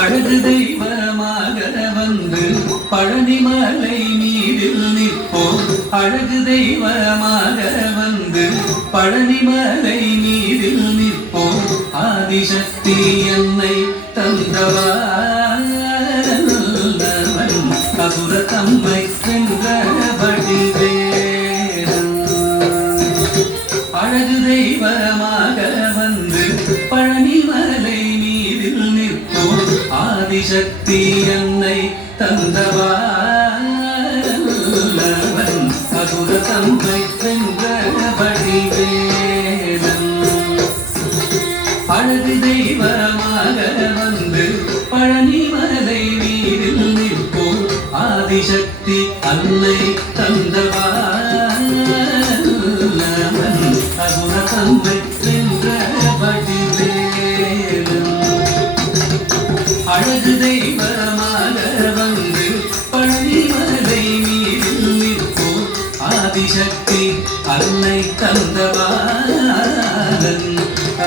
அழகு தெய்வமாக வந்து பழனிமலை மீதில் நிற்போம். அழகு தெய்வமாக வந்து பழனிமலை மீதில் நிற்போம். ஆதிசக்தி என்னை தந்தவன் அசுர தம்மை வென்றபடி வேடன். அழகு தெய்வமாக வந்து பழனிமலை மீதில் நிற்போம். ஆதிசக்தி என்னை தந்தவன் அசுர தம்மை வென்றபடி வேடன். அழகு தெய்வமாக வந்து பழனிமலை மீதில் நிற்போம். ஆதிசக்தி அன்னை தந்தவன் அசுர தம்மை வென்றபடி வேடன். அழகு தெய்வமாக வந்து பழனிமலை மீதில் நிற்போம். ஆதிசக்தி அன்னை தந்தவன்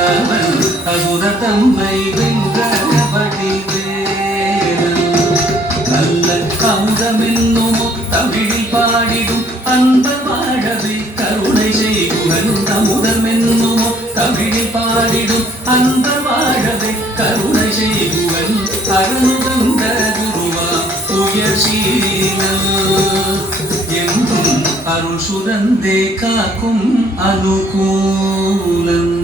அவன் அசுர தம்மை வென்றபடி வேடன். நல்ல அமுதமென்னும் தமிழில் பாடிடும் அன்பர் வாழவே கருணை செய்குவன். அமுதமென்னும் தமிழில் பாடிடும் அன்பர் வாழவே கருணை செய்குவன். அருணுகந்த குருவா உயர் சீலல் என்றும் அருள் சுரந்தே காக்கும் அனுகூலம்.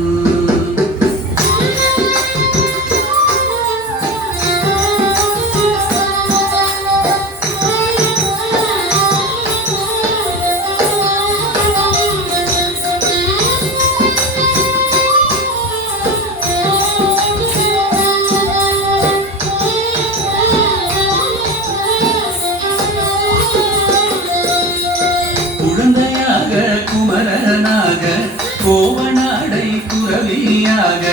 குழந்தையாக குமரனாக கோவநாடை துறவியாக.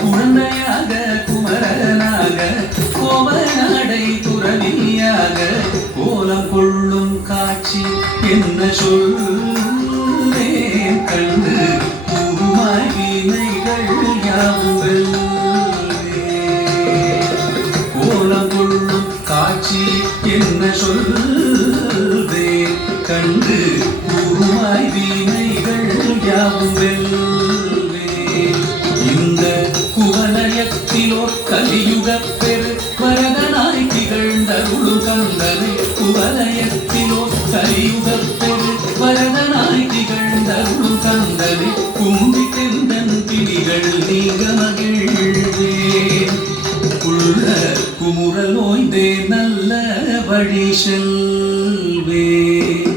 குழந்தையாக குமரனாக கோவநாடை துறவியாக. கோலம் கொள்ளும் காட்சி என்ன சொல்வேன் கண்டு கூறுமாய் வினைகள் யாவும். கோலம் கொள்ளும் காட்சி என்ன சொல்வேன் கண்டு கூறுமாய் வினைகள் யாவும் வெல்வேன். இந்த குவலயத்திலோ கலியுக பெரு வரதனாய் திகழ்ந்தருளும் கந்தனை. குவலயத்திலோ கலியுக பெரு வரதனாய் திகழ்ந்தருளும் கந்தனை. கும்பி தெந்தன் பிடிகள் நீங்க மகிழ்வேன். உள்ள குமுறல் ஓய்ந்தே நல்ல வழி செல்வேன்.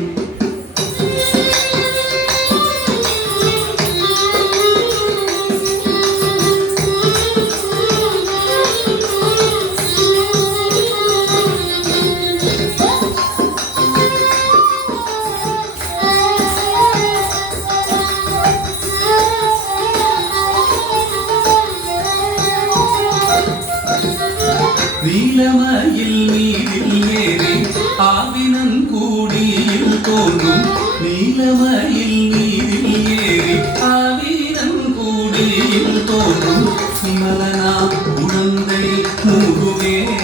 நீலமயில் நீரில் ஏறி ஆவினன் கூடியில் தோன்றும். நீலமயில் நீரில் ஏறி ஆவினன் கூடியில் தோன்றும். விமலனா குழந்தை முருகேசன்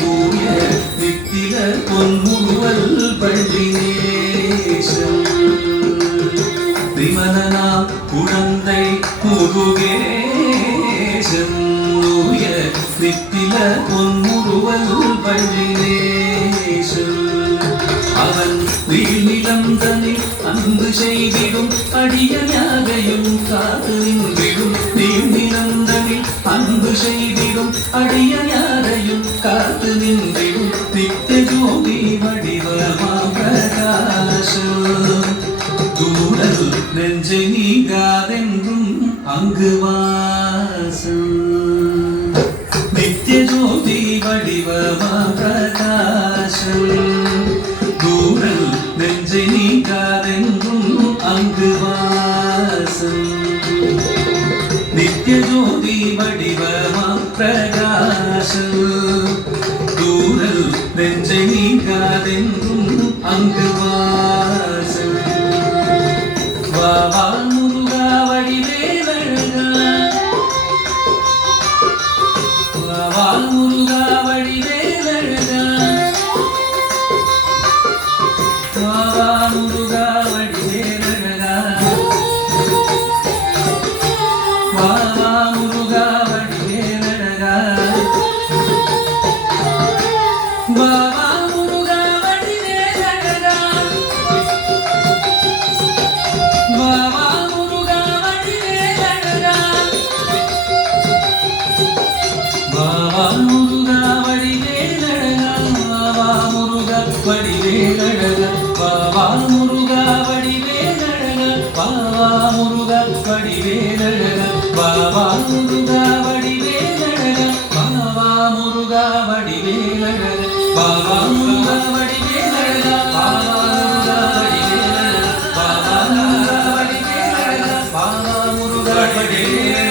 தூய நித்தில பொன்முருவல் பள்ளினேசன். விமலனா குழந்தை முருகேசன் நித்தில பொன்முருவல் பள்ளினேசன். அவன் நீர்நிலந்தனில் அன்பு செய்திடும் அடியாகையும் காத்து நின்றிடும். நீர்நிலந்தனில் அன்பு செய்திடும் அடியாகையும் காத்து நின்றிடும். நித்திய ஜோதி வடிவமாம் பிரகாசம். தூரல் நெஞ்சை நீங்காதென்றும் அங்கு வாசம். நித்திய ஜோதி வடிவமாம் பிரகாசம். தூரல் நெஞ்சை நீங்காதென்றும் அங்கு வாசம். நித்திய ஜோதி வடிவமாம் பிரகாசம். தூரல் நெஞ்சை நீங்காதென்றும் அங்கு வாசம். வாவா முருகா வடிவேலழகா வாவா முருகா வடிவேலழகா வாவா முருகா வடிவேலழகா வாவா முருகா வடிவேலழகா வாவா முருகா வடிவேலழகா வாவா முருகா வடிவேலழகா வாவா முருகா வடிவேலழகா வாவா முருகா வடிவேலழகா வாவா முருகா வடிவேலழகா வாவா முருகா வடிவேலழகா வாவா முருகா வடிவேலழகா வாவா முருகா வடிவேலழகா வாவா முருகா வடிவேலழகா வாவா முருகா வடிவேலழகா வாவா முருகா வடிவேலழகா வாவா முருகா வடிவேலழகா